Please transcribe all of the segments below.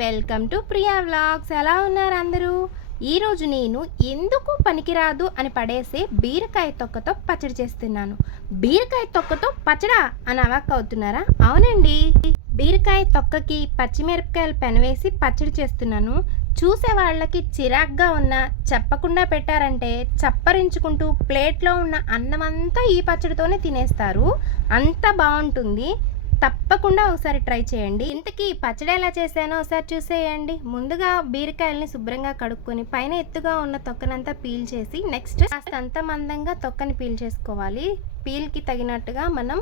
Welcome to Priya vlogs. ఎలా ఉన్నారు అందరూ? ఈరోజు నేను ఎందుకు పనికిరాదు అని పడేసే బీరకాయ తొక్కతో పచ్చడి చేస్తున్నాను. బీరకాయ తొక్కతో పచ్చడా అని అవాక్ అవుతున్నారా? అవునండి. బీరకాయ తొక్కకి పచ్చిమిరపకాయలు పెనవేసి పచ్చడి చేస్తున్నాను. చూసే వాళ్ళకి చిరాగ్గా ఉన్న చెప్పకుండా పెట్టారంటే చప్పరించుకుంటూ ప్లేట్లో ఉన్న అన్నమంతా ఈ పచ్చడితోనే తినేస్తారు. అంత బాగుంటుంది. తప్పకుండా ఒకసారి ట్రై చేయండి. ఇంతకీ పచ్చడి ఎలా చేశానో ఒకసారి చూసేయండి. ముందుగా బీరకాయల్ని శుభ్రంగా కడుక్కొని పైన ఎత్తుగా ఉన్న తొక్కనంతా పీల్ చేసి నెక్స్ట్ అంత మందంగా తొక్కని పీల్ చేసుకోవాలి. పీల్కి తగినట్టుగా మనం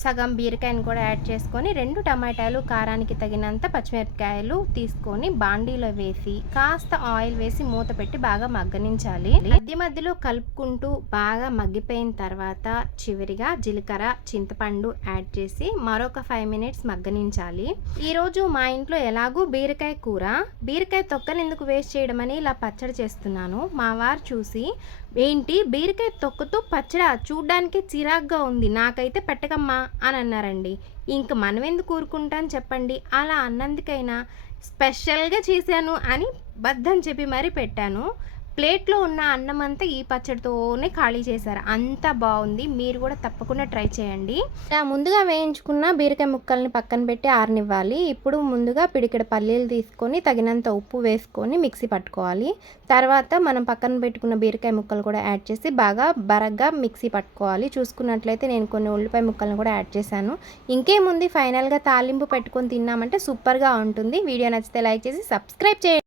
సగం బీరకాయని కూడా యాడ్ చేసుకొని రెండు టమాటాలు కారానికి తగినంత పచ్చిమిరపకాయలు తీసుకొని బాండీలో వేసి కాస్త ఆయిల్ వేసి మూత పెట్టి బాగా మగ్గనించాలి. మధ్య మధ్యలో కలుపుకుంటూ బాగా మగ్గిపోయిన తర్వాత చివరిగా జీలకర్ర చింతపండు యాడ్ చేసి మరొక ఫైవ్ మినిట్స్ మగ్గనించాలి. ఈరోజు మా ఇంట్లో ఎలాగూ బీరకాయ కూర. బీరకాయ తొక్కని ఎందుకు వేస్ట్ చేయడం అని ఇలా పచ్చడి చేస్తున్నాను. మా వారు చూసి ఏంటి? బీరకాయ తొక్కతో పచ్చడా? చూడ్డానికి చిరాగ్గా ఉంది. నాకైతే పెట్టకమ్మా. అని అన్నారండి. ఇంక మనం ఎందుకు ఊరుకుంటాం చెప్పండి. అలా అన్నందుకైనా స్పెషల్గా చేశాను అని బద్దం చెప్పి మరీ పెట్టాను. ప్లేట్లో ఉన్న అన్నం అంతా ఈ పచ్చడితోనే ఖాళీ చేశారు. అంత బాగుంది. మీరు కూడా తప్పకుండా ట్రై చేయండి. ముందుగా వేయించుకున్న బీరకాయ ముక్కల్ని పక్కన పెట్టి ఆరనివ్వాలి. ఇప్పుడు ముందుగా పిడికిడ పల్లీలు తీసుకొని తగినంత ఉప్పు వేసుకొని మిక్సీ పట్టుకోవాలి. తర్వాత మనం పక్కన పెట్టుకున్న బీరకాయ ముక్కలు కూడా యాడ్ చేసి బాగా బరగ్గా మిక్సీ పట్టుకోవాలి. చూసుకున్నట్లయితే నేను కొన్ని ఉల్లిపాయ ముక్కలను కూడా యాడ్ చేశాను. ఇంకేముంది? ఫైనల్గా తాలింపు పెట్టుకొని తిన్నామంటే సూపర్గా ఉంటుంది. వీడియో నచ్చితే లైక్ చేసి సబ్స్క్రైబ్ చేయండి.